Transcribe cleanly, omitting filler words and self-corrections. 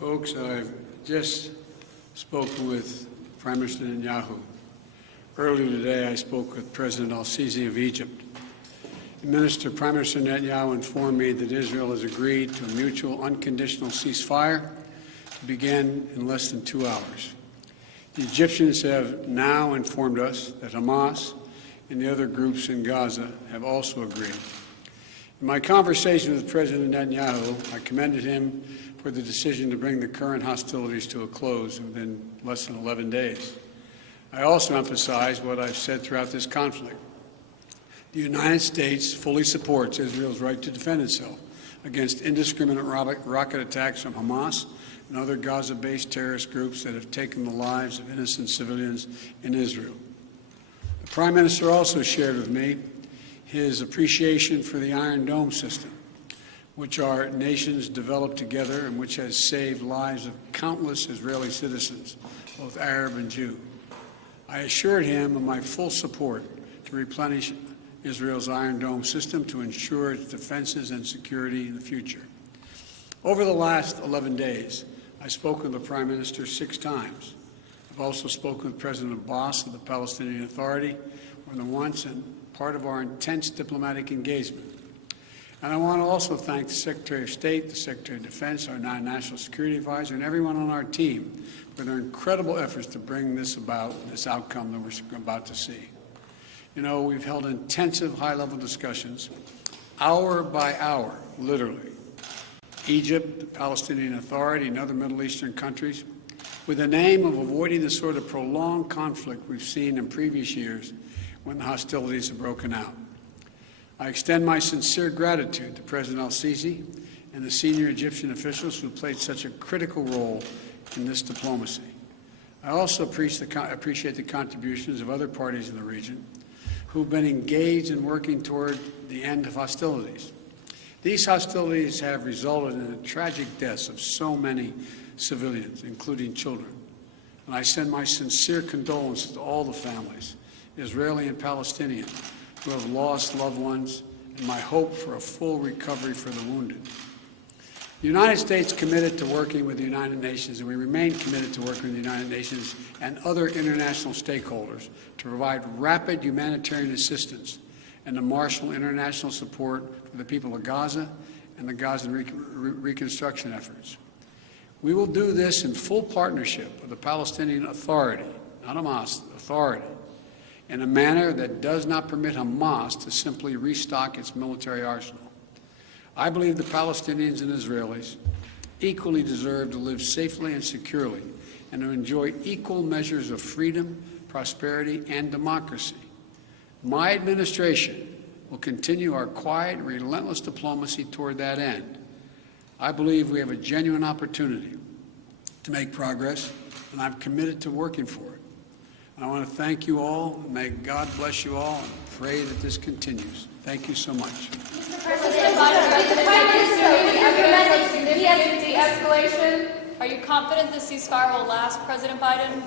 Folks, I've just spoken with Prime Minister Netanyahu. Earlier today, I spoke with President al-Sisi of Egypt. Prime Minister Netanyahu informed me that Israel has agreed to a mutual unconditional ceasefire to begin in less than 2 hours. The Egyptians have now informed us that Hamas and the other groups in Gaza have also agreed. In my conversation with President Netanyahu, I commended him for the decision to bring the current hostilities to a close within less than 11 days. I also emphasized what I've said throughout this conflict. The United States fully supports Israel's right to defend itself against indiscriminate rocket attacks from Hamas and other Gaza-based terrorist groups that have taken the lives of innocent civilians in Israel. The Prime Minister also shared with me his appreciation for the Iron Dome system, which our nations developed together and which has saved lives of countless Israeli citizens, both Arab and Jew. I assured him of my full support to replenish Israel's Iron Dome system to ensure its defenses and security in the future. Over the last 11 days, I've spoken with the Prime Minister 6 times. I've also spoken with President Abbas of the Palestinian Authority more than once, and part of our intense diplomatic engagement. And I want to also thank the Secretary of State, the Secretary of Defense, our National Security Advisor, and everyone on our team for their incredible efforts to bring this about, this outcome that we're about to see. You know, we've held intensive high-level discussions, hour by hour, literally. Egypt, the Palestinian Authority, and other Middle Eastern countries, with the aim of avoiding the sort of prolonged conflict we've seen in previous years when the hostilities have broken out. I extend my sincere gratitude to President al-Sisi and the senior Egyptian officials who played such a critical role in this diplomacy. I also appreciate the contributions of other parties in the region who've been engaged in working toward the end of hostilities. These hostilities have resulted in the tragic deaths of so many civilians, including children. And I send my sincere condolences to all the families, Israeli and Palestinian, who have lost loved ones, and my hope for a full recovery for the wounded. The United States committed to working with the United Nations, and we remain committed to working with the United Nations and other international stakeholders to provide rapid humanitarian assistance and to marshal international support for the people of Gaza and the Gaza reconstruction efforts. We will do this in full partnership with the Palestinian Authority, not Hamas, Authority, in a manner that does not permit Hamas to simply restock its military arsenal. I believe the Palestinians and Israelis equally deserve to live safely and securely and to enjoy equal measures of freedom, prosperity, and democracy. My administration will continue our quiet and relentless diplomacy toward that end. I believe we have a genuine opportunity to make progress, and I'm committed to working for it. I want to thank you all. May God bless you all and pray that this continues. Thank you so much. Mr. President Biden, de-escalation. Are you confident the ceasefire will last, President Biden?